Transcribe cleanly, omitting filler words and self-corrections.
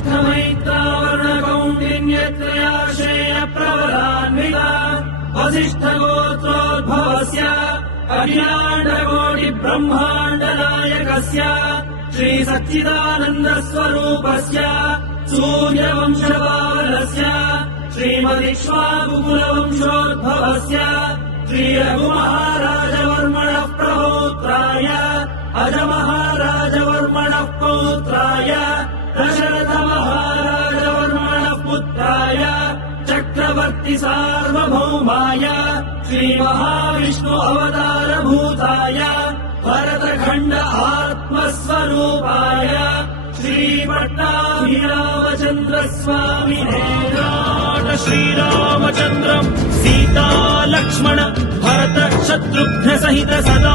वसिष्ठमैत्रावरुणकौण्डिन्यत्रयाश्रेय प्रबलान्विता वसिष्ठगोत्रोद्भवस्य अखिलाण्डकोटिब्रह्माण्डनायकस्य श्रीसच्चिदानन्दस्वरूपस्य सूर्यवंशपावनस्य श्रीमदिक्ष्वाकुकुलवंशोद्भवस्य श्रीरघुमहाराजवर्मणः प्रपौत्राय अजमहाराजवर्मणः पौत्राय दशरथमहाराजवर्मणः पुत्राय चक्रवर्ति सार्वभौमाय श्रीमहाविष्णु अवतारभूताय भरतखण्ड आत्मस्वरूपाय श्रीपट्टाभिरामचन्द्र स्वामिने श्रीरामचन्द्रम् सीता लक्ष्मण भरत शत्रुघ्न सहित सदा